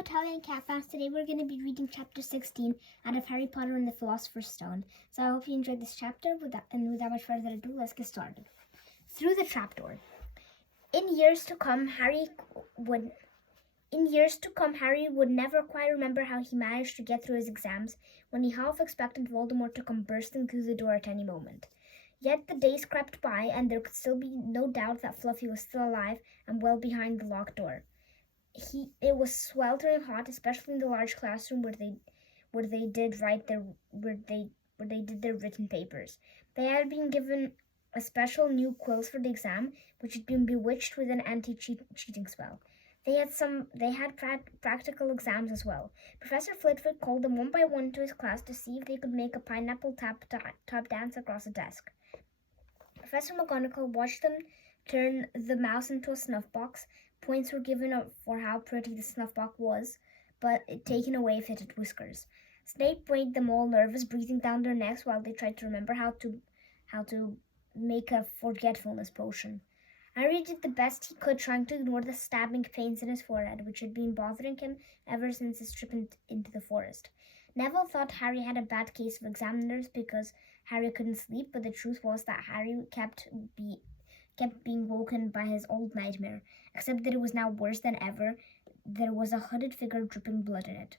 Italian Cat Fans. Today we're going to be reading chapter 16 out of Harry Potter and the Philosopher's Stone. So I hope you enjoyed this chapter. Without much further ado, let's get started. Through the trapdoor. In years to come, Harry would never quite remember how he managed to get through his exams when he half expected Voldemort to come bursting through the door at any moment. Yet the days crept by, and there could still be no doubt that Fluffy was still alive and well behind the locked door. It was sweltering hot, especially in the large classroom where they did their written papers. They had been given a special new quills for the exam, which had been bewitched with an anti-cheating spell. They had practical exams as well. Professor Flitwick called them one by one to his class to see if they could make a pineapple tap dance across a desk. Professor McGonagall watched them turn the mouse into a snuff box. Points were given up for how pretty the snuff box was, but taken away if it had whiskers. Snape made them all nervous, breathing down their necks while they tried to remember how to make a forgetfulness potion. Harry did the best he could, trying to ignore the stabbing pains in his forehead, which had been bothering him ever since his trip into the forest. Neville thought Harry had a bad case of examiners because Harry couldn't sleep, but the truth was that Harry kept being woken by his old nightmare, except that it was now worse than ever. There was a hooded figure dripping blood in it.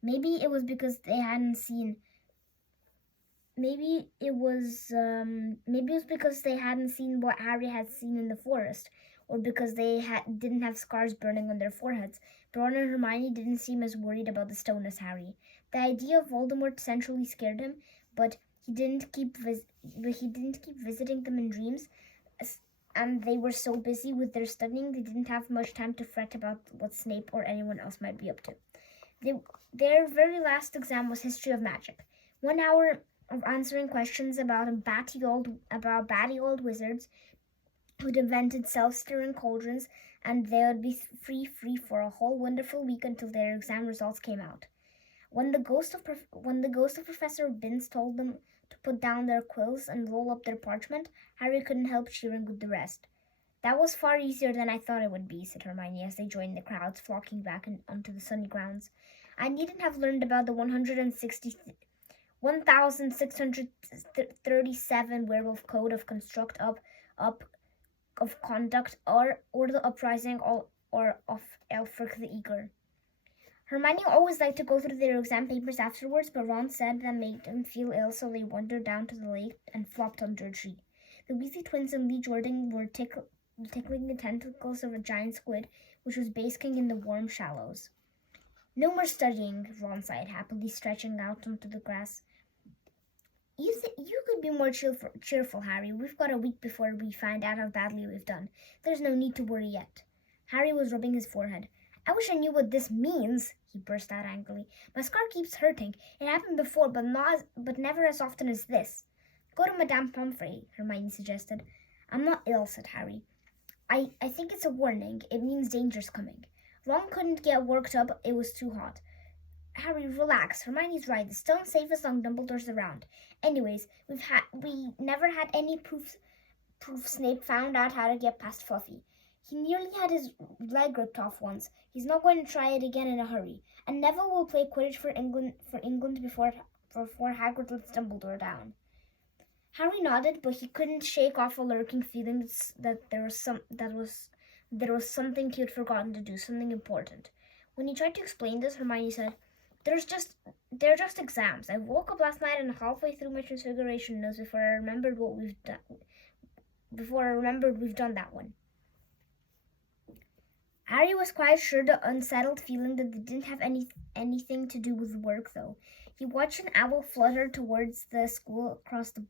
Maybe it was because they hadn't seen what Harry had seen in the forest, or because they didn't have scars burning on their foreheads. But Ron and Hermione didn't seem as worried about the stone as Harry. The idea of Voldemort centrally scared him, but he didn't keep visiting them in dreams, and they were so busy with their studying they didn't have much time to fret about what Snape or anyone else might be up to. Their very last exam was History of Magic. 1 hour of answering questions about batty old wizards who'd invented self-stirring cauldrons, and they would be free for a whole wonderful week until their exam results came out. When the ghost of Professor Binns told them to put down their quills and roll up their parchment, Harry couldn't help cheering with the rest. "That was far easier than I thought it would be," said Hermione as they joined the crowds flocking back onto the sunny grounds. "I needn't have learned about the 1,637 werewolf code of conduct or the uprising or of Elfric the Eager." Hermione always liked to go through their exam papers afterwards, but Ron said that made him feel ill, so they wandered down to the lake and flopped under a tree. The Weasley twins and Lee Jordan were tickling the tentacles of a giant squid, which was basking in the warm shallows. "No more studying," Ron sighed happily, stretching out onto the grass. You could be more cheerful, Harry. We've got a week before we find out how badly we've done. There's no need to worry yet." Harry was rubbing his forehead. "I wish I knew what this means," he burst out angrily. "My scar keeps hurting. It happened before, but never as often as this." "Go to Madame Pomfrey," Hermione suggested. "I'm not ill," said Harry. I think it's a warning. It means danger's coming." Ron couldn't get worked up. It was too hot. "Harry, relax. Hermione's right. The stone's safe as long as Dumbledore's around. Anyways, we never had any proof Snape found out how to get past Fluffy. He nearly had his leg ripped off once. He's not going to try it again in a hurry. And Neville will play Quidditch for England before Hagrid lets Dumbledore down." Harry nodded, but he couldn't shake off a lurking feeling that there was something he had forgotten to do, something important. When he tried to explain this, Hermione said, They're just exams. I woke up last night and halfway through my transfiguration notes before I remembered we've done that one." Harry was quite sure the unsettled feeling that they didn't have anything to do with work, though. He watched an owl flutter towards the school across the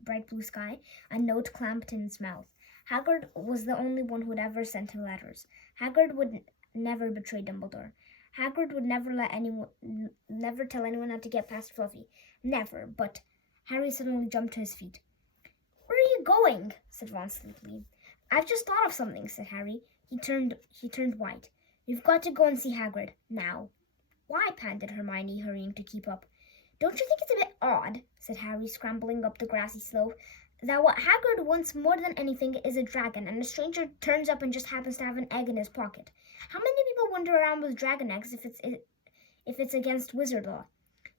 bright blue sky, a note clamped in its mouth. Hagrid was the only one who had ever sent him letters. Hagrid would never betray Dumbledore. Hagrid would never tell anyone how to get past Fluffy. Never, but Harry suddenly jumped to his feet. "Where are you going?" said Ron sleepily. "I've just thought of something," said Harry. He turned white. "You've got to go and see Hagrid, now." "Why?" panted Hermione, hurrying to keep up. "Don't you think it's a bit odd," said Harry, scrambling up the grassy slope, "that what Hagrid wants more than anything is a dragon, and a stranger turns up and just happens to have an egg in his pocket? How many people wander around with dragon eggs if it's against wizard law.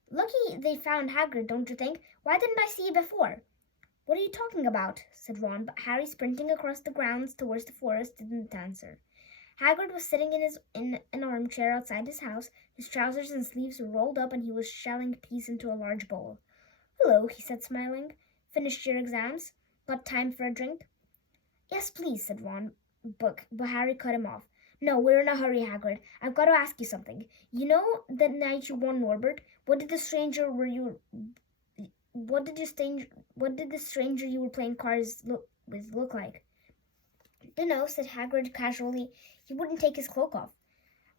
Lucky they found Hagrid, don't you think? Why didn't I see you before?" "What are you talking about?" said Ron, but Harry, sprinting across the grounds towards the forest, didn't answer. Hagrid was sitting in an armchair outside his house. His trousers and sleeves were rolled up, and he was shelling peas into a large bowl. "Hello," he said, smiling. "Finished your exams? Got time for a drink?" "Yes, please," said Ron, but Harry cut him off. "No, we're in a hurry, Hagrid. I've got to ask you something. You know the night you won Norbert? What did the stranger you were playing cards look like?" "Dunno," said Hagrid casually. He wouldn't take his cloak off.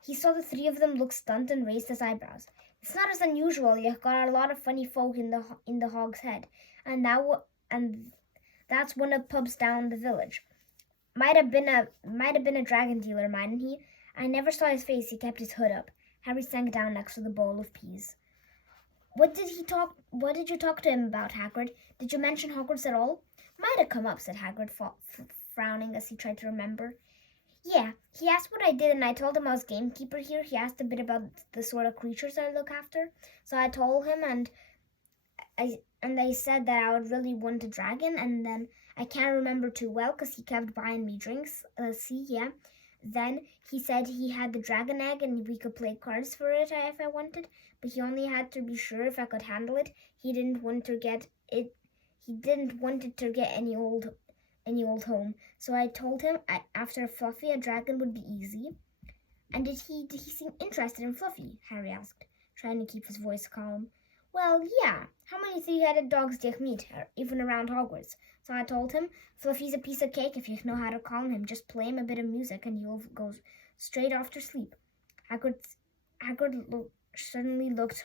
He saw the three of them look stunned and raised his eyebrows. "It's not as unusual. You've got a lot of funny folk in the Hog's Head, and that's one of pubs down the village. Might have been a dragon dealer, mightn't he? I never saw his face. He kept his hood up." Harry sank down next to the bowl of peas. What did you talk to him about, Hagrid? Did you mention Hogwarts at all?" "Might have come up," said Hagrid, frowning as he tried to remember. "Yeah, he asked what I did, and I told him I was gamekeeper here. He asked a bit about the sort of creatures I look after. So I told him, and I said that I would really want a dragon, and then I can't remember too well because he kept buying me drinks. Then he said he had the dragon egg and we could play cards for it if I wanted, but he only had to be sure if I could handle it. He didn't want it to get any old home. So I told him after Fluffy, a dragon would be easy." "And did he seem interested in Fluffy?" Harry asked, trying to keep his voice calm. "Well, yeah. How many three-headed dogs do you meet, even around Hogwarts?" So I told him, "Fluffy's a piece of cake if you know how to calm him. Just play him a bit of music and he'll go straight off to sleep." Hagrid suddenly looked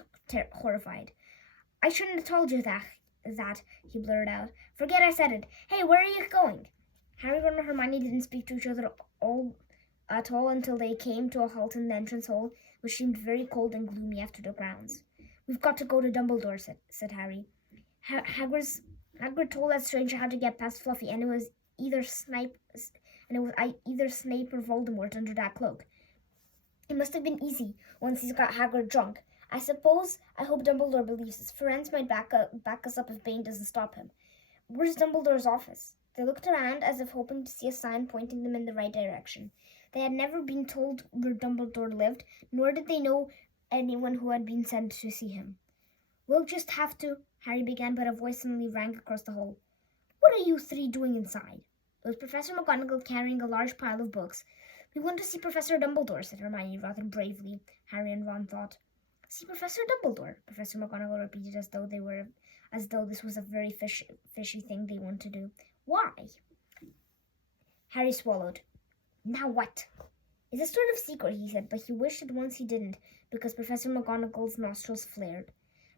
horrified. "I shouldn't have told you that," he blurted out. "Forget I said it. Hey, where are you going?" Harry, Ron, and Hermione didn't speak to each other at all until they came to a halt in the entrance hall, which seemed very cold and gloomy after the grounds. "We've got to go to Dumbledore," said Harry. Hagrid told that stranger how to get past Fluffy, and it was either Snape or Voldemort under that cloak. It must have been easy once he's got Hagrid drunk. I hope Dumbledore believes us. Friends might back us up if Bane doesn't stop him. Where's Dumbledore's office?" They looked around as if hoping to see a sign pointing them in the right direction. They had never been told where Dumbledore lived, nor did they know anyone who had been sent to see him. "We'll just have to," Harry began, but a voice suddenly rang across the hall. "What are you three doing inside?" It was Professor McGonagall carrying a large pile of books. "We want to see Professor Dumbledore," said Hermione rather bravely, Harry and Ron thought. "See Professor Dumbledore," Professor McGonagall repeated as though this was a very fishy thing they want to do. "Why?" Harry swallowed. "Now what?" "It's a sort of secret," he said, but he wished at once he didn't, because Professor McGonagall's nostrils flared.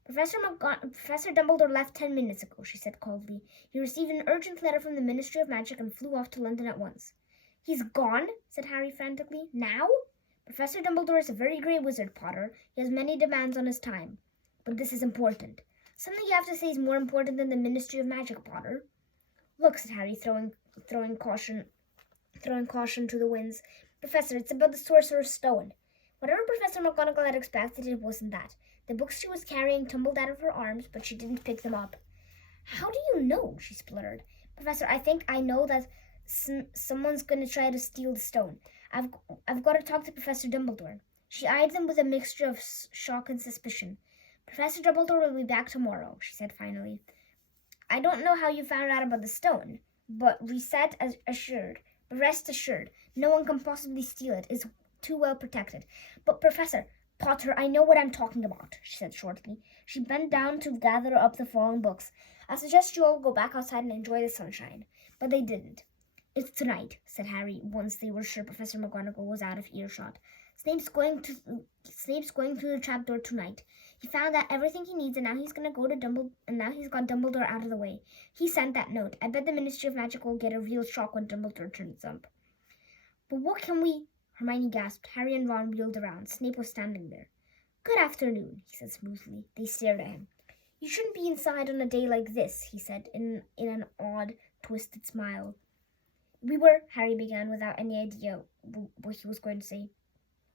Professor Dumbledore left 10 minutes ago," she said coldly. "He received an urgent letter from the Ministry of Magic and flew off to London at once." "He's gone?" said Harry frantically. "Now?" "Professor Dumbledore is a very great wizard, Potter. He has many demands on his time. But this is important." "Something you have to say is more important than the Ministry of Magic, Potter." "Look," said Harry, throwing caution to the winds. "Professor, it's about the Sorcerer's Stone." Whatever Professor McGonagall had expected, it wasn't that. The books she was carrying tumbled out of her arms, but she didn't pick them up. "How do you know?" she spluttered. "Professor, I think I know that someone's going to try to steal the stone. I've got to talk to Professor Dumbledore." She eyed them with a mixture of shock and suspicion. "Professor Dumbledore will be back tomorrow," she said finally. "I don't know how you found out about the stone, but rest assured, no one can possibly steal it. It's too well protected." "But Professor..." "Potter, I know what I'm talking about," she said shortly. She bent down to gather up the fallen books. "I suggest you all go back outside and enjoy the sunshine." But they didn't. "It's tonight," said Harry, once they were sure Professor McGonagall was out of earshot. Snape's going through the trapdoor tonight. He found out everything he needs, and now he's going to go to Dumbledore, and now he's got Dumbledore out of the way. He sent that note. I bet the Ministry of Magic will get a real shock when Dumbledore turns up." "But what can we..." Hermione gasped. Harry and Ron wheeled around. Snape was standing there. "Good afternoon," he said smoothly. They stared at him. "You shouldn't be inside on a day like this," he said in an odd, twisted smile. "We were..." Harry began without any idea what he was going to say.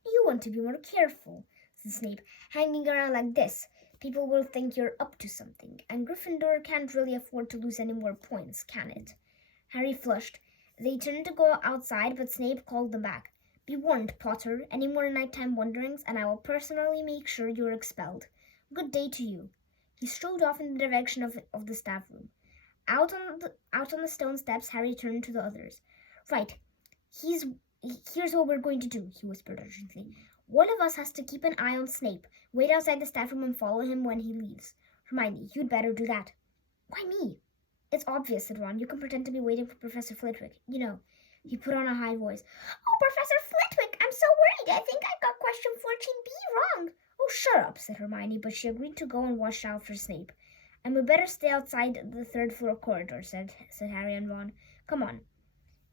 You want to be more careful, said Snape. Hanging around like this, people will think you're up to something, and Gryffindor can't really afford to lose any more points, can it? Harry flushed. They turned to go outside, but Snape called them back. Be warned, Potter. Any more nighttime wanderings, and I will personally make sure you're expelled. Good day to you. He strode off in the direction of the staff room. Out on the stone steps, Harry turned to the others. Right, here's what we're going to do, he whispered urgently. One of us has to keep an eye on Snape, wait outside the staff room and follow him when he leaves. Hermione, you'd better do that. Why me? It's obvious, said Ron. You can pretend to be waiting for Professor Flitwick. You know. He put on a high voice. Oh, Professor Flitwick, I'm so worried. I think I got question 14B wrong. Oh, shut up, said Hermione, but she agreed to go and watch out for Snape. And we better stay outside the third-floor corridor, said Harry and Ron. Come on.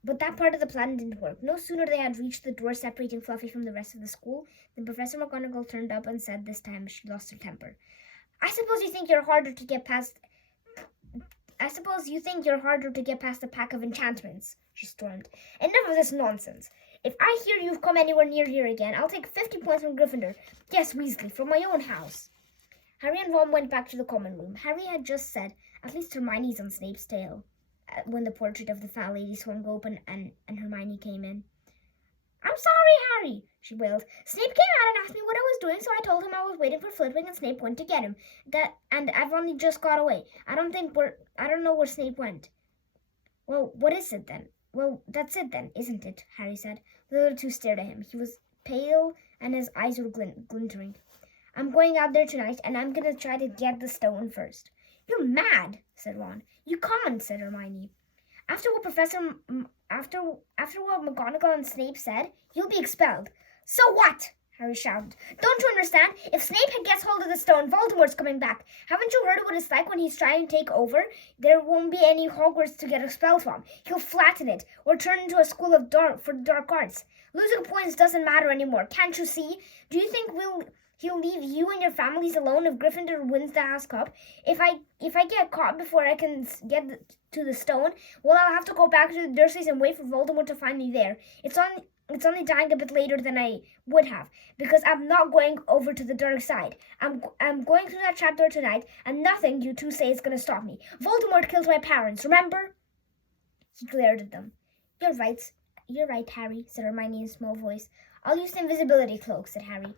But that part of the plan didn't work. No sooner they had reached the door separating Fluffy from the rest of the school than Professor McGonagall turned up and said this time she lost her temper. I suppose you think you're harder to get past a pack of enchantments, she stormed. Enough of this nonsense. If I hear you've come anywhere near here again, I'll take 50 points from Gryffindor. Yes, Weasley, from my own house. Harry and Ron went back to the common room. Harry had just said, at least Hermione's on Snape's tail, when the portrait of the fat lady swung open and Hermione came in. I'm sorry, Harry, she wailed. Snape came out and asked me what I was doing, so I told him I was waiting for Flitwick and Snape went to get him. And I've only just got away. I don't know where Snape went. Well, what is it then? Well, that's it then, isn't it? Harry said. The other two stared at him. He was pale and his eyes were glintering. I'm going out there tonight, and I'm going to try to get the stone first. You're mad, said Ron. You can't, said Hermione. After what McGonagall and Snape said, you'll be expelled. So what? Harry shouted. Don't you understand? If Snape gets hold of the stone, Voldemort's coming back. Haven't you heard what it's like when he's trying to take over? There won't be any Hogwarts to get expelled from. He'll flatten it, or turn into a school of dark arts. Losing points doesn't matter anymore. Can't you see? Do you think he'll leave you and your families alone if Gryffindor wins the House Cup? If I get caught before I can get to the stone, well, I'll have to go back to the Dursleys and wait for Voldemort to find me there. It's only dying a bit later than I would have, because I'm not going over to the dark side. I'm going through that trapdoor tonight, and nothing you two say is going to stop me. Voldemort killed my parents, remember? He glared at them. You're right, Harry, said Hermione in a small voice. I'll use the invisibility cloak, said Harry.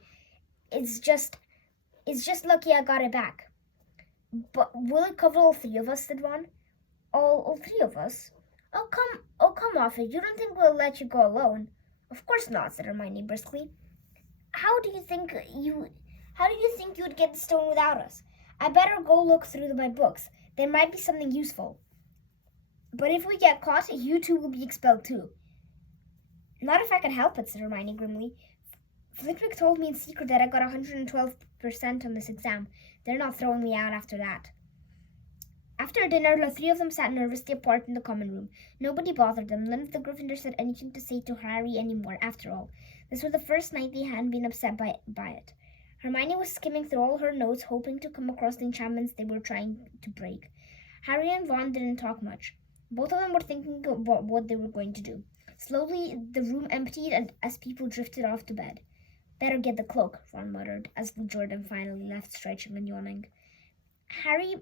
It's just lucky I got it back. But will it cover all three of us, said Ron. All three of us? Oh, come off it. You don't think we'll let you go alone? Of course not, said Hermione briskly. How do you think you'd get the stone without us? I better go look through my books. There might be something useful. But if we get caught, you two will be expelled too. Not if I can help it, said Hermione grimly. Flitwick told me in secret that I got 112% on this exam. They're not throwing me out after that. After dinner, the three of them sat nervously apart in the common room. Nobody bothered them. None of the Gryffindors had anything to say to Harry anymore, after all. This was the first night they hadn't been upset by it. Hermione was skimming through all her notes, hoping to come across the enchantments they were trying to break. Harry and Ron didn't talk much. Both of them were thinking about what they were going to do. Slowly, the room emptied as people drifted off to bed. Better get the cloak, Ron muttered, as Jordan finally left, stretching and yawning. Harry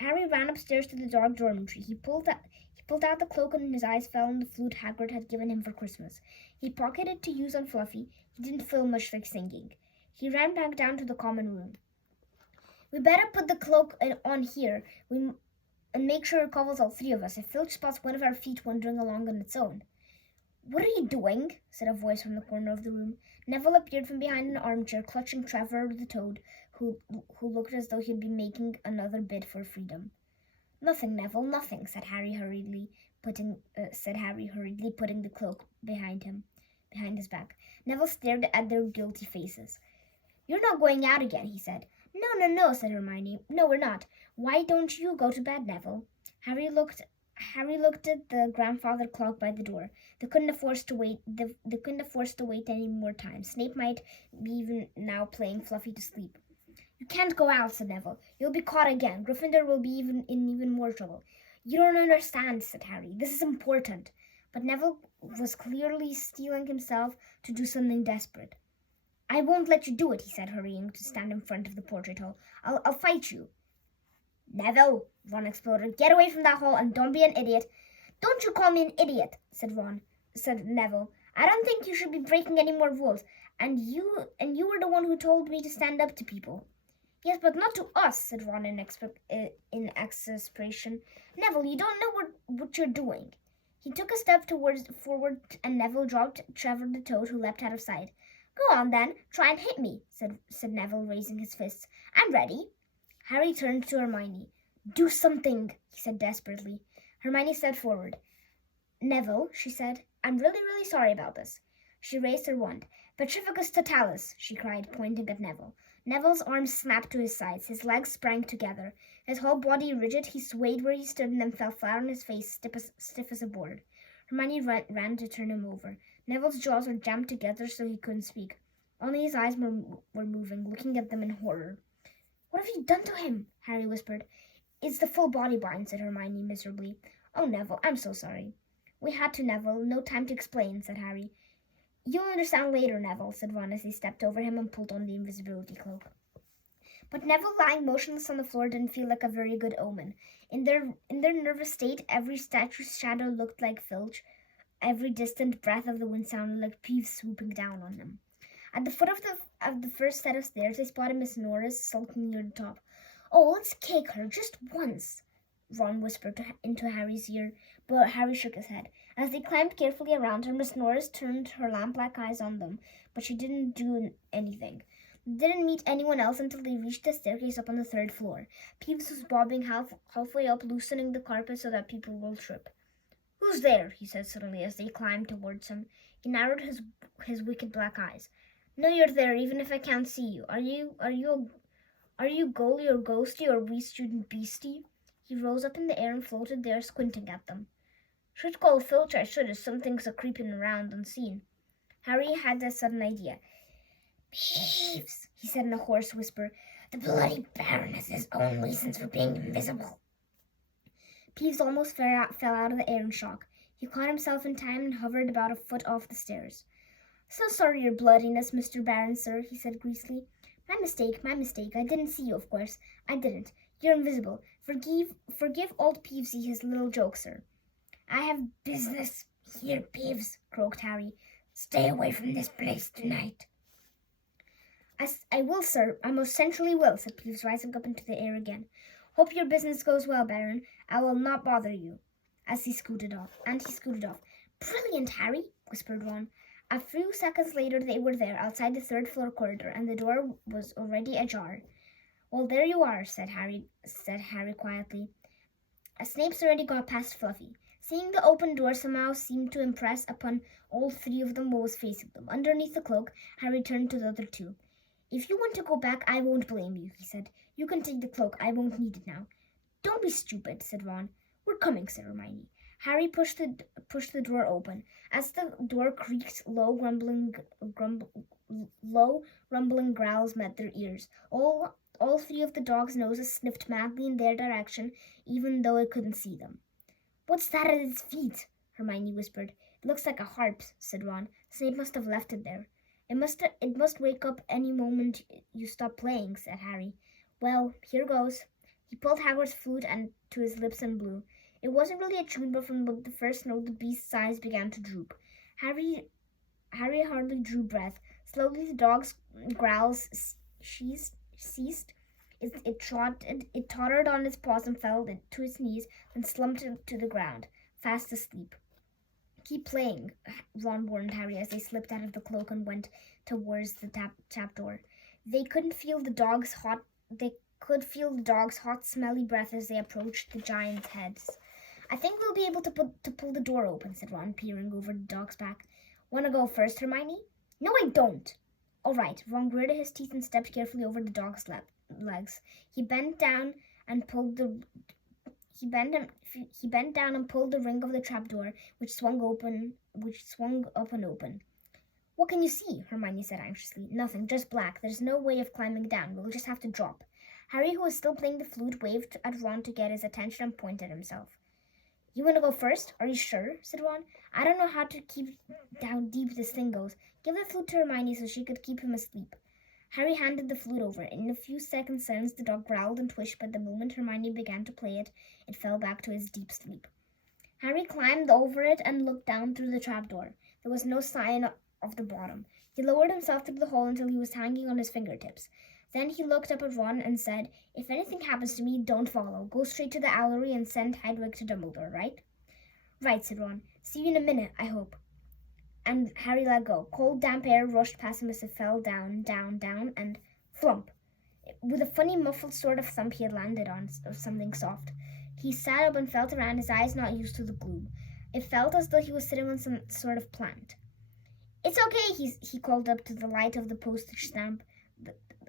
ran upstairs to the dark dormitory. He pulled out the cloak and his eyes fell on the flute Hagrid had given him for Christmas. He pocketed it to use on Fluffy. He didn't feel much like singing. He ran back down to the common room. We better put the cloak on here and make sure it covers all three of us. If Filch spots one of our feet wandering along on its own. What are you doing? Said a voice from the corner of the room. Neville appeared from behind an armchair, clutching Trevor the Toad, who looked as though he'd been making another bid for freedom. Nothing, Neville, nothing, said Harry hurriedly putting the cloak behind his back. Neville stared at their guilty faces. You're not going out again, he said. No, said Hermione. No, we're not. Why don't you go to bed, Neville? Harry looked at the grandfather clock by the door. They couldn't afford to wait any more time. Snape might be even now playing Fluffy to sleep. You can't go out, said Neville. You'll be caught again. Gryffindor will be in even more trouble. You don't understand, said Harry. This is important. But Neville was clearly steeling himself to do something desperate. I won't let you do it, he said, hurrying to stand in front of the portrait hole. I'll fight you. Neville, Ron exploded. Get away from that hole and don't be an idiot. Don't you call me an idiot, said Neville. I don't think you should be breaking any more rules. And you were the one who told me to stand up to people. Yes, but not to us, said Ron in exasperation. Neville, you don't know what you're doing. He took a step forward, and Neville dropped Trevor the Toad, who leapt out of sight. Go on, then. Try and hit me, said Neville, raising his fists. I'm ready. Harry turned to Hermione. Do something, he said desperately. Hermione stepped forward. Neville, she said, I'm really, really sorry about this. She raised her wand. Petrificus totalis, she cried, pointing at Neville. Neville's arms snapped to his sides. His legs sprang together. His whole body rigid, he swayed where he stood and then fell flat on his face, stiff as a board. Hermione ran to turn him over. Neville's jaws were jammed together so he couldn't speak. Only his eyes were moving, looking at them in horror. What have you done to him? Harry whispered. It's the full body bind, said Hermione miserably. Oh, Neville, I'm so sorry. We had to, Neville. No time to explain, said Harry. You'll understand later, Neville, said Ron as he stepped over him and pulled on the invisibility cloak. But Neville, lying motionless on the floor, didn't feel like a very good omen. In their nervous state, every statue's shadow looked like Filch. Every distant breath of the wind sounded like Peeves swooping down on them. At the foot of the first set of stairs, they spotted Miss Norris sulking near the top. Oh, let's kick her, just once, Ron whispered into Harry's ear, but Harry shook his head. As they climbed carefully around her, Miss Norris turned her lamp-black eyes on them, but she didn't do anything. They didn't meet anyone else until they reached the staircase up on the third floor. Peeves was bobbing halfway up, loosening the carpet so that people will trip. Who's there? He said suddenly as they climbed towards him. He narrowed his wicked black eyes. No, you're there, even if I can't see you. Are you goalie or ghosty or wee student beastie? He rose up in the air and floated there, squinting at them. Should call Filch, I should, if something's a-creeping around unseen. Harry had a sudden idea. Peeves, he said in a hoarse whisper. The bloody Baron has his own reasons for being invisible. Peeves almost fell out of the air in shock. He caught himself in time and hovered about a foot off the stairs. So sorry, your bloodiness, Mr. Baron, sir, he said greasily. My mistake. I didn't see you, of course. I didn't. You're invisible. Forgive old Peevesy his little joke, sir. I have business here, Peeves, croaked Harry. Stay away from this place tonight. I will, sir. I most centrally will, said Peeves, rising up into the air again. Hope your business goes well, Baron. I will not bother you. He scooted off. Brilliant, Harry, whispered Ron. A few seconds later, they were there, outside the third-floor corridor, and the door was already ajar. Well, there you are, said Harry quietly. Snape's already got past Fluffy. Seeing the open door somehow seemed to impress upon all three of them what was facing them. Underneath the cloak, Harry turned to the other two. If you want to go back, I won't blame you, he said. You can take the cloak. I won't need it now. Don't be stupid, said Ron. We're coming, said Hermione. Harry pushed the door open. As the door creaked, low rumbling growls met their ears. All three of the dogs' noses sniffed madly in their direction, even though it couldn't see them. What's that at its feet? Hermione whispered. It looks like a harp, said Ron. Snape must have left it there. It must wake up any moment you stop playing, said Harry. Well, here goes. He pulled Hagrid's flute to his lips and blew. It wasn't really a tune, but from the first note the beast's eyes began to droop. Harry hardly drew breath. Slowly the dog's growls ceased. It tottered on its paws and fell to its knees, then slumped to the ground, fast asleep. Keep playing, Ron warned Harry as they slipped out of the cloak and went towards the tap door. They could feel the dog's hot, smelly breath as they approached the giants' heads. I think we'll be able to pull the door open, said Ron, peering over the dog's back. Want to go first, Hermione? No, I don't. All right. Ron gritted his teeth and stepped carefully over the dog's legs. He bent down and pulled the ring of the trapdoor, which swung up and open. What can you see? Hermione said anxiously. Nothing, just black. There's no way of climbing down. We'll just have to drop. Harry, who was still playing the flute, waved at Ron to get his attention and pointed at himself. You want to go first? Are you sure? Said Ron. I don't know how deep this thing goes. Give the flute to Hermione so she could keep him asleep. Harry handed the flute over. In a few seconds' silence, the dog growled and twitched, but the moment Hermione began to play it, it fell back to his deep sleep. Harry climbed over it and looked down through the trapdoor. There was no sign of the bottom. He lowered himself through the hole until he was hanging on his fingertips. Then he looked up at Ron and said, "If anything happens to me, don't follow. Go straight to the Owlery and send Hedwig to Dumbledore, right?" "Right," said Ron. "See you in a minute, I hope." And Harry let go. Cold, damp air rushed past him as he fell down, and flump. With a funny, muffled sort of thump, he had landed on something soft. He sat up and felt around, his eyes not used to the gloom. It felt as though he was sitting on some sort of plant. "It's okay," he called up to the light of the postage stamp,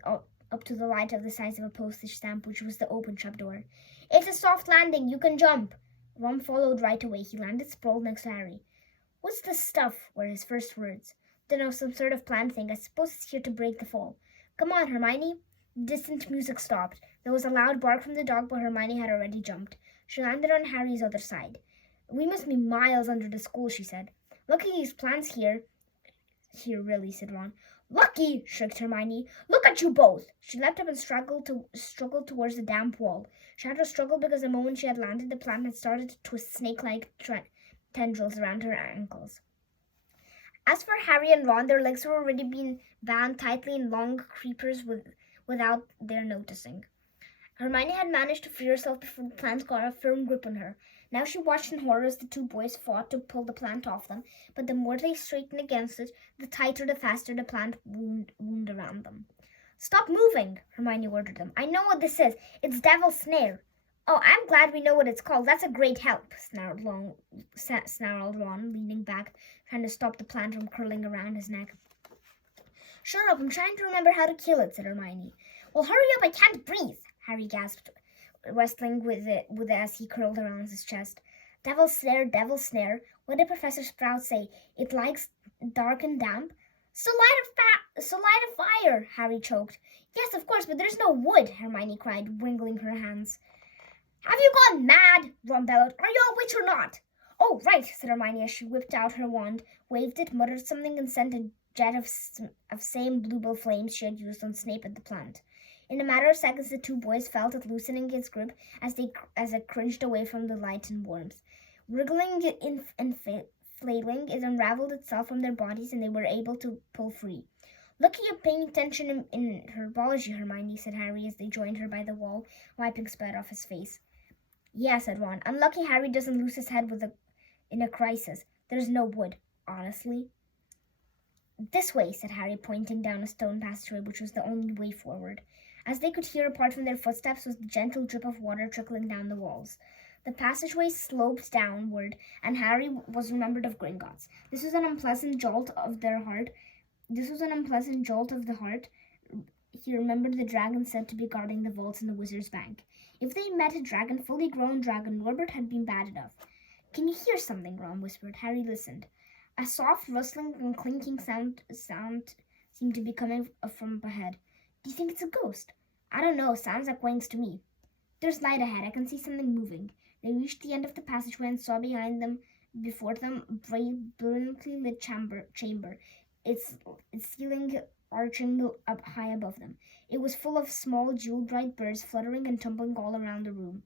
up to the light of the size of a postage stamp, which was the open trapdoor. "It's a soft landing. You can jump." Ron followed right away. He landed sprawled next to Harry. "What's this stuff?" were his first words. "Dunno, some sort of plant thing. I suppose it's here to break the fall." "Come on, Hermione." Distant music stopped. There was a loud bark from the dog, but Hermione had already jumped. She landed on Harry's other side. "We must be miles under the school," she said. "Lucky these plants here." "Here, really," said Ron. "Lucky!" shrieked Hermione. "Look at you both!" She leapt up and struggled towards the damp wall. She had to struggle because the moment she had landed, the plant had started to twist snake-like tendrils around her ankles. As for Harry and Ron, their legs were already being bound tightly in long creepers without their noticing. Hermione had managed to free herself before the plant got a firm grip on her. Now she watched in horror as the two boys fought to pull the plant off them, but the more they straightened against it, the tighter, the faster the plant wound around them. "Stop moving," Hermione ordered them. "I know what this is. It's Devil's Snare." "Oh, I'm glad we know what it's called. That's a great help," snarled Ron, leaning back, trying to stop the plant from curling around his neck. "Shut up, I'm trying to remember how to kill it," said Hermione. "Well, hurry up, I can't breathe," Harry gasped, wrestling with it as he curled around his chest. Devil's Snare, Devil's Snare. What did Professor Sprout say? It likes dark and damp?" So light a fire," Harry choked. "Yes, of course, but there's no wood," Hermione cried, wriggling her hands. "Have you gone mad?" Ron bellowed. "Are you a witch or not?" "Oh, right," said Hermione as she whipped out her wand, waved it, muttered something, and sent a jet of same bluebell flames she had used on Snape at the plant. In a matter of seconds, the two boys felt it loosening its grip as it cringed away from the light and warmth. Wriggling and flailing, it unraveled itself from their bodies, and they were able to pull free. "Lucky you're paying attention in herbology, Hermione," said Harry as they joined her by the wall, wiping sweat off his face. "Yeah," said Ron. "Unlucky Harry doesn't lose his head in a crisis. There's no wood, honestly." "This way," said Harry, pointing down a stone passageway, which was the only way forward. As they could hear, apart from their footsteps, was the gentle drip of water trickling down the walls. The passageway sloped downward, and Harry was remembered of Gringotts. This was an unpleasant jolt of the heart. He remembered the dragon said to be guarding the vaults in the Wizard's Bank. If they met a dragon, fully grown dragon, Norbert had been bad enough. "Can you hear something?" Ron whispered. Harry listened. A soft rustling and clinking sound seemed to be coming from up ahead. "Do you think it's a ghost?" "I don't know. Sounds like wings to me." "There's light ahead. I can see something moving." They reached the end of the passageway and saw before them, a brilliantly lit chamber, its ceiling arching up high above them. It was full of small, jewel-bright birds fluttering and tumbling all around the room.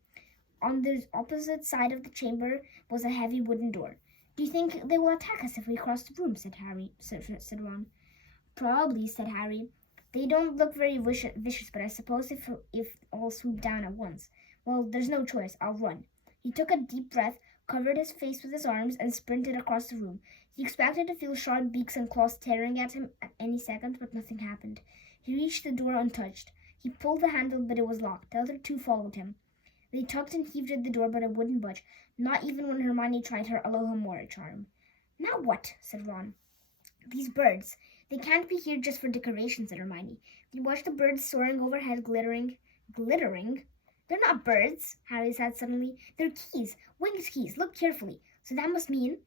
On the opposite side of the chamber was a heavy wooden door. "Do you think they will attack us if we cross the room?" said Ron. "Probably," said Harry. "They don't look very vicious, but I suppose if all swoop down at once. Well, there's no choice. I'll run." He took a deep breath, covered his face with his arms, and sprinted across the room. He expected to feel sharp beaks and claws tearing at him at any second, but nothing happened. He reached the door untouched. He pulled the handle, but it was locked. The other two followed him. They tugged and heaved at the door, but it wouldn't budge, not even when Hermione tried her Alohomora charm. "Now what?" said Ron. "These birds. They can't be here just for decoration," said Hermione. They watched the birds soaring overhead, glittering. "Glittering? They're not birds," Harry said suddenly. "They're keys, winged keys. Look carefully. So that must mean—"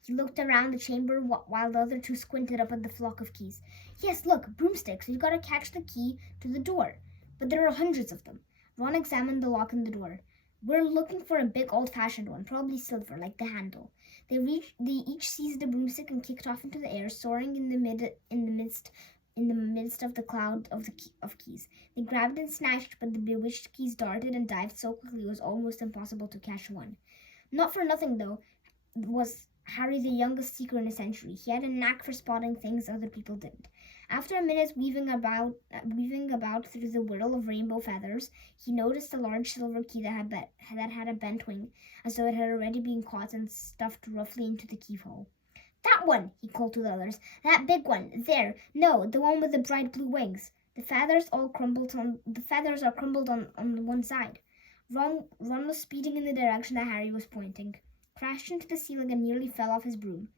He looked around the chamber while the other two squinted up at the flock of keys. "Yes, look, broomsticks. We've got to catch the key to the door. But there are hundreds of them." Ron examined the lock in the door. "We're looking for a big old-fashioned one, probably silver, like the handle. They each seized a broomstick and kicked off into the air, soaring in the midst of the cloud of keys. They grabbed and snatched, but the bewitched keys darted and dived so quickly it was almost impossible to catch one. Not for nothing, though, was Harry the youngest seeker in a century. He had a knack for spotting things other people didn't. After a minute's weaving about through the whirl of rainbow feathers, he noticed a large silver key that had a bent wing, as though it had already been caught and stuffed roughly into the keyhole. "That one!" he called to the others. "That big one! There! No, the one with the bright blue wings. The feathers are crumbled on one side." Ron was speeding in the direction that Harry was pointing, crashed into the ceiling and nearly fell off his broom.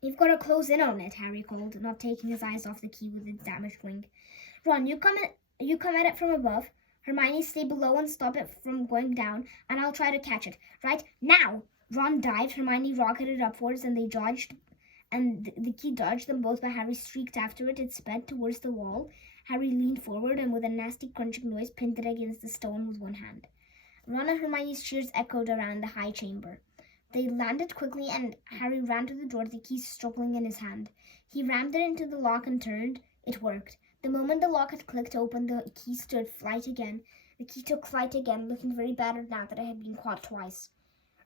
"You've got to close in on it," Harry called, not taking his eyes off the key with its damaged wing. "Ron, you come at it from above. Hermione, stay below and stop it from going down, and I'll try to catch it. Right now!" Ron dived, Hermione rocketed upwards, and the key dodged them both, but Harry streaked after it. It sped towards the wall. Harry leaned forward and with a nasty crunching noise pinned it against the stone with one hand. Ron and Hermione's cheers echoed around the high chamber. They landed quickly, and Harry ran to the door, the key struggling in his hand. He rammed it into the lock and turned. It worked. The moment the lock had clicked open, the key took flight again, looking very battered now that it had been caught twice.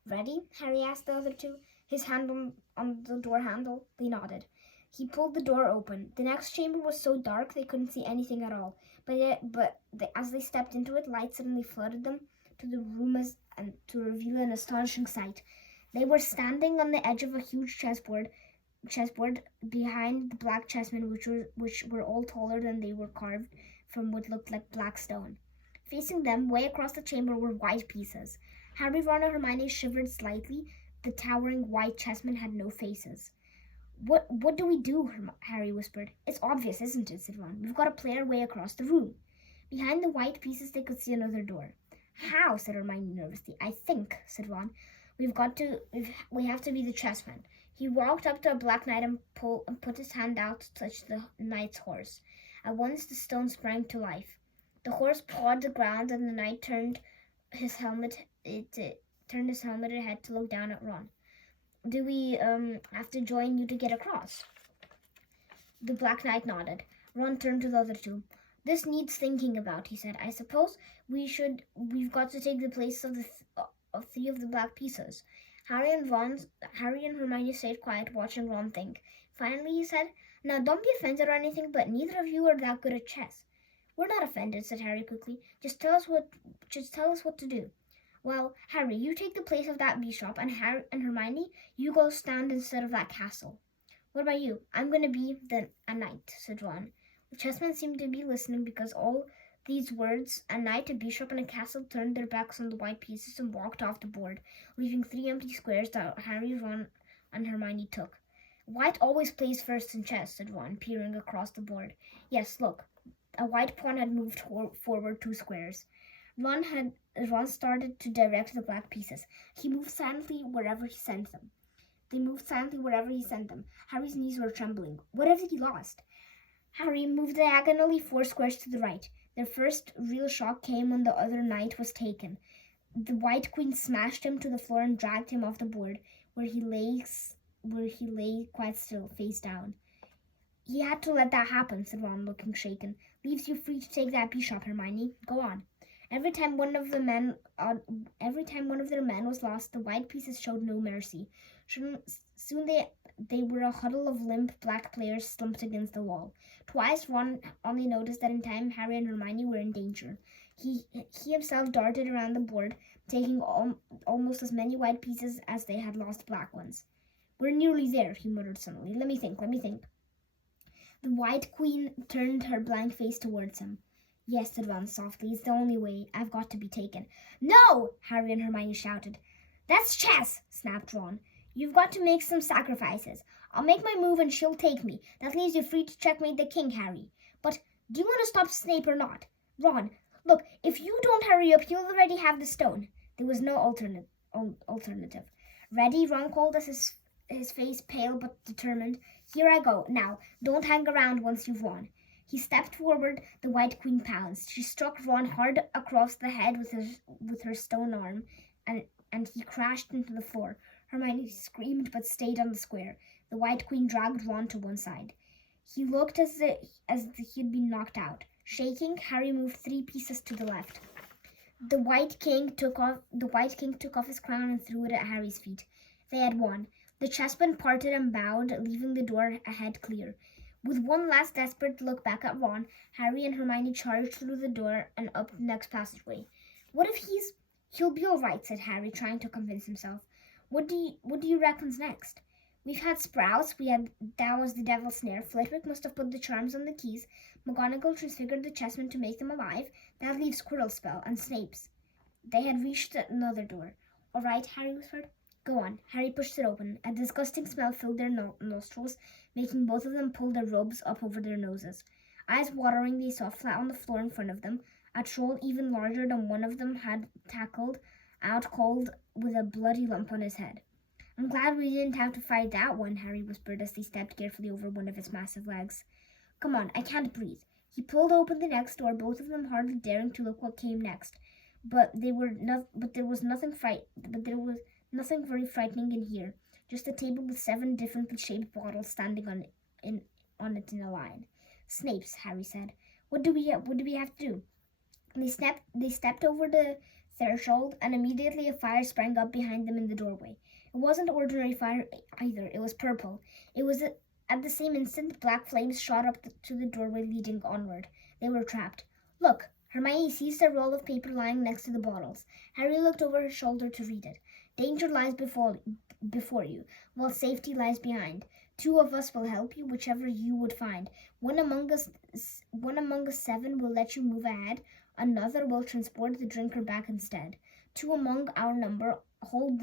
"Ready?" Harry asked the other two, his hand on the door handle. They nodded. He pulled the door open. The next chamber was so dark they couldn't see anything at all, as they stepped into it, light suddenly flooded them to the room to reveal an astonishing sight. They were standing on the edge of a huge chessboard behind the black chessmen, which were all taller than they were carved from what looked like black stone. Facing them, way across the chamber, were white pieces. Harry, Ron, and Hermione shivered slightly. The towering white chessmen had no faces. What do we do?" Harry whispered. "It's obvious, isn't it?" said Ron. "We've got a player way across the room." Behind the white pieces they could see another door. "How?" said Hermione nervously. "I think," said Ron, we have to be the chessmen." He walked up to a black knight and put his hand out to touch the knight's horse. At once the stone sprang to life. The horse pawed the ground, and the knight turned his helmet ahead to look down at Ron. "Do we have to join you to get across?" The Black Knight nodded. Ron turned to the other two. "This needs thinking about," he said. "I suppose we've got to take the place of three of the black pieces." Harry and Hermione stayed quiet, watching Ron think. Finally, he said, "Now, don't be offended or anything, but neither of you are that good at chess." "We're not offended," said Harry quickly. Just tell us what to do." "Well, Harry, you take the place of that bishop, and Hermione, you go stand instead of that castle." "What about you?" "I'm going to be a knight," said Ron. The chessmen seemed to be listening, because all these words, a knight, a bishop, and a castle, turned their backs on the white pieces and walked off the board, leaving 3 empty squares that Harry, Ron, and Hermione took. "White always plays first in chess," said Ron, peering across the board. "Yes, look." A white pawn had moved forward 2 squares. Ron started to direct the black pieces. He moved silently wherever he sent them. They moved silently wherever he sent them. Harry's knees were trembling. What have he lost? Harry moved diagonally 4 squares to the right. Their first real shock came when the other knight was taken. The white queen smashed him to the floor and dragged him off the board, where he lay quite still, face down. "He had to let that happen," said Ron, looking shaken. "Leaves you free to take that bishop, Hermione. Go on." Every time one of their men was lost, the white pieces showed no mercy. Soon they were a huddle of limp black players slumped against the wall. Twice Ron only noticed that in time Harry and Hermione were in danger. He himself darted around the board, taking almost as many white pieces as they had lost black ones. "We're nearly there," he muttered suddenly. Let me think. The white queen turned her blank face towards him. "Yes," said Ron softly. "It's the only way. I've got to be taken." "No!" Harry and Hermione shouted. "That's chess!" snapped Ron. "You've got to make some sacrifices. I'll make my move and she'll take me. That leaves you free to checkmate the king, Harry. But do you want to stop Snape or not? Ron, look, if you don't hurry up, you'll already have the stone." There was no alternative. "Ready?" Ron called, as his face pale but determined. "Here I go. Now, don't hang around once you've won." He stepped forward. The white queen pounced. She struck Ron hard across the head with her stone arm, and he crashed into the floor. Hermione screamed but stayed on the square. The White Queen dragged Ron to one side. He looked as if he'd been knocked out. Shaking, Harry moved 3 pieces to the left. The White King took off his crown and threw it at Harry's feet. They had won. The chessmen parted and bowed, leaving the door ahead clear. With one last desperate look back at Ron, Harry and Hermione charged through the door and up the next passageway. What if he'll be all right, said Harry, trying to convince himself. What do you reckon's next? We've had Sprouts, that was the Devil's Snare. Flitwick must have put the charms on the keys. McGonagall transfigured the chessmen to make them alive. That leaves Quirrell's spell, and Snape's. They had reached another door. All right, Harry whispered. Go on. Harry pushed it open. A disgusting smell filled their nostrils, making both of them pull their robes up over their noses. Eyes watering, they saw flat on the floor in front of them a troll even larger than one of them had tackled, out cold with a bloody lump on his head. I'm glad we didn't have to fight that one, Harry whispered as they stepped carefully over one of its massive legs. Come on, I can't breathe. He pulled open the next door, both of them hardly daring to look what came next. But there was nothing very frightening in here. Just a table with 7 differently shaped bottles standing on it in a line. Snape's, Harry said. What do we have to do? They stepped over the threshold, and immediately a fire sprang up behind them in the doorway. It wasn't ordinary fire either. It was purple. At the same instant, black flames shot up to the doorway leading onward. They were trapped. Look! Hermione seized a roll of paper lying next to the bottles. Harry looked over his shoulder to read it. Danger lies before you, while safety lies behind. 2 of us will help you, whichever you would find. One among us 7 will let you move ahead. Another will transport the drinker back instead. 2 among our number hold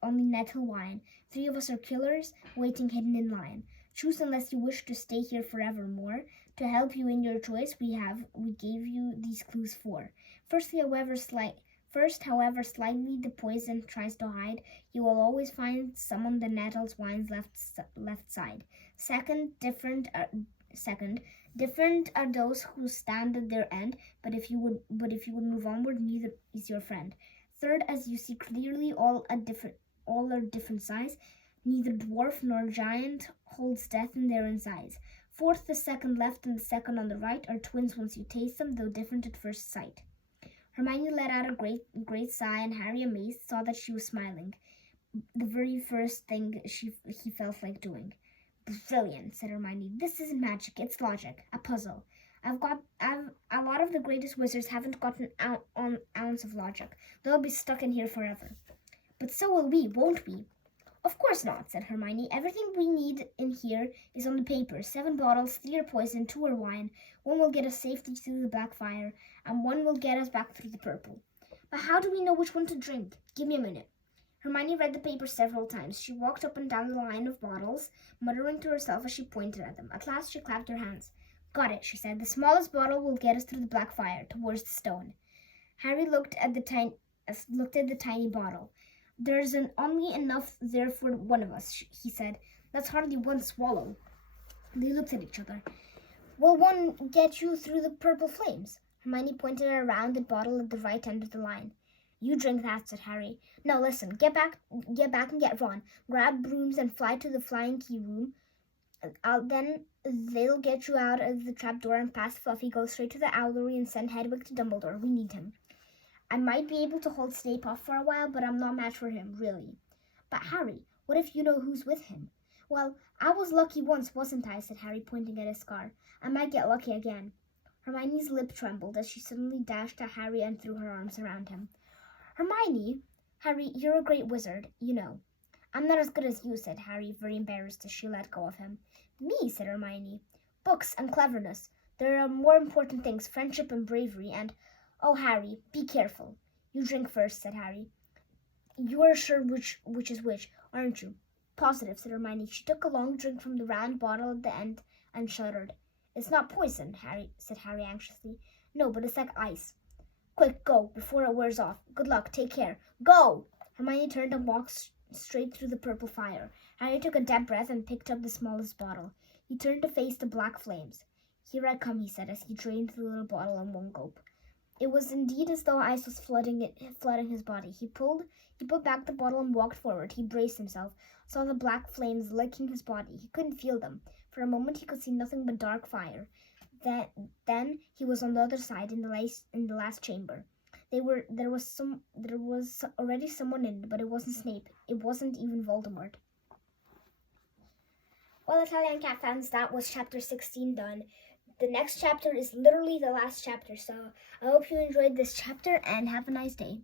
only nettle wine. 3 of us are killers, waiting hidden in line. Choose unless you wish to stay here forevermore. To help you in your choice, we gave you these clues 4. First, however slightly the poison tries to hide, you will always find some on the nettle's wine's left side. Second, different are those who stand at their end, but if you would move onward, neither is your friend. Third, as you see clearly, all are different size. Neither dwarf nor giant holds death in their insides. Fourth, the second left and the second on the right are twins once you taste them, though different at first sight. Hermione let out a great sigh, and Harry, amazed, saw that she was smiling. The very first thing he felt like doing. Brilliant, said Hermione. This isn't magic, it's logic, a puzzle. A lot of the greatest wizards haven't got an ounce of logic. They'll be stuck in here forever. But so will we, won't we? Of course not, said Hermione. Everything we need in here is on the paper. 7 bottles, 3 are poison, 2 are wine. 1 will get us safely through the black fire, and 1 will get us back through the purple. But how do we know which one to drink? Give me a minute. Hermione read the paper several times. She walked up and down the line of bottles, muttering to herself as she pointed at them. At last she clapped her hands. Got it, she said. The smallest bottle will get us through the black fire, towards the stone. Harry looked at the tiny bottle. There's only enough there for one of us, he said. That's hardly 1 swallow. They looked at each other. Will 1 get you through the purple flames? Hermione pointed at a rounded bottle at the right end of the line. You drink that, said Harry. Now listen, get back and get Ron. Grab brooms and fly to the flying key room. Then they'll get you out of the trapdoor and past Fluffy, go straight to the owlery and send Hedwig to Dumbledore. We need him. I might be able to hold Snape off for a while, but I'm not matched for him, really. But Harry, what if you know who's with him? Well, I was lucky once, wasn't I, said Harry, pointing at his scar. I might get lucky again. Hermione's lip trembled as she suddenly dashed at Harry and threw her arms around him. Hermione, Harry, you're a great wizard, you know. I'm not as good as you, said Harry, very embarrassed as she let go of him. Me, said Hermione. Books and cleverness. There are more important things, friendship and bravery, and... Oh, Harry, be careful. You drink first, said Harry. You are sure which is which, aren't you? Positive, said Hermione. She took a long drink from the round bottle at the end and shuddered. It's not poison, said Harry anxiously. No, but it's like ice. Quick, go, before it wears off. Good luck, take care. Go! Hermione turned and walked straight through the purple fire. Harry took a deep breath and picked up the smallest bottle. He turned to face the black flames. Here I come, he said, as he drained the little bottle in 1 gulp. It was indeed as though ice was flooding his body. He put back the bottle and walked forward. He braced himself, saw the black flames licking his body. He couldn't feel them. For a moment he could see nothing but dark fire. Then he was on the other side in the last chamber. There was already someone in it, but it wasn't Snape. It wasn't even Voldemort. Well, Italian Cat fans, that was chapter 16 done. The next chapter is literally the last chapter, so I hope you enjoyed this chapter and have a nice day.